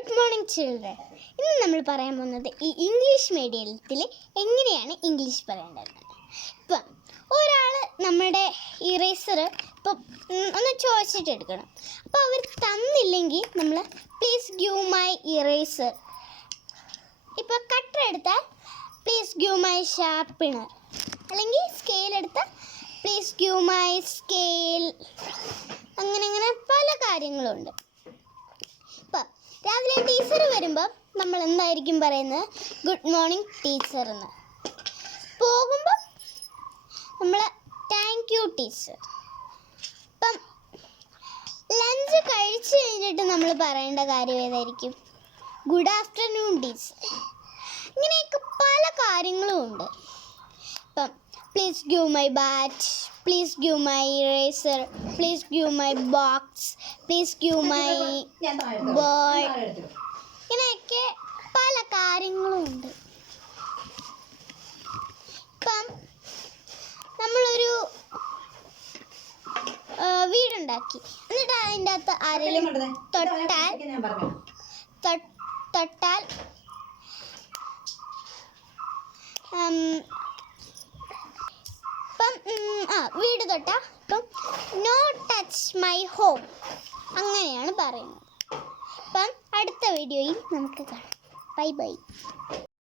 Good morning children. ഇന്ന് നമ്മൾ പറയാൻ പോകുന്നത് ഈ ഇംഗ്ലീഷ് മീഡിയത്തിൽ എങ്ങനെയാണ് ഇംഗ്ലീഷ് പറയേണ്ടത്. ഇപ്പം ഒരാൾ നമ്മുടെ ഇറേസർ ഇപ്പം ഒന്ന് ചോദിച്ചിട്ടെടുക്കണം. അപ്പോൾ അവർ തന്നില്ലെങ്കിൽ നമ്മൾ പ്ലീസ് ഗിവ് മൈ ഇറേസർ. ഇപ്പോൾ കട്ടർ എടുത്താൽ പ്ലീസ് ഗിവ് മൈ ഷാർപ്പണർ, അല്ലെങ്കിൽ സ്കെയിൽ എടുത്താൽ പ്ലീസ് ഗിവ് മൈ സ്കെയിൽ. അങ്ങനെ പല കാര്യങ്ങളുണ്ട്. ഇപ്പം രാവിലെ ടീച്ചർ വരുമ്പോൾ നമ്മൾ എന്തായിരിക്കും പറയുന്നത്? ഗുഡ് മോർണിംഗ് ടീച്ചർ എന്ന്. പോകുമ്പോൾ നമ്മൾ താങ്ക് യു ടീച്ചർ. ഇപ്പം ലഞ്ച് കഴിച്ച് കഴിഞ്ഞിട്ട് നമ്മൾ പറയേണ്ട കാര്യം ഏതായിരിക്കും? Good afternoon teacher. ഇങ്ങനെയൊക്കെ പല കാര്യങ്ങളും ഉണ്ട്. ഇപ്പം please give my bat, please give my eraser, please give my box, please give my ball. ഇങ്ങനെയൊക്കെ പല കാര്യങ്ങളും ഉണ്ട്. ഇപ്പം നമ്മളൊരു വീടുണ്ടാക്കി, എന്നിട്ട് അതിൻ്റെ അകത്ത് ആരെങ്കിലും തൊട്ടാൽ വീട് തൊട്ടാൽ ഇപ്പം നോ ടച്ച് മൈ ഹോം, അങ്ങനെയാണ് പറയുന്നത്. അപ്പം അടുത്ത വീഡിയോയിൽ നമുക്ക് കാണാം. Bye bye.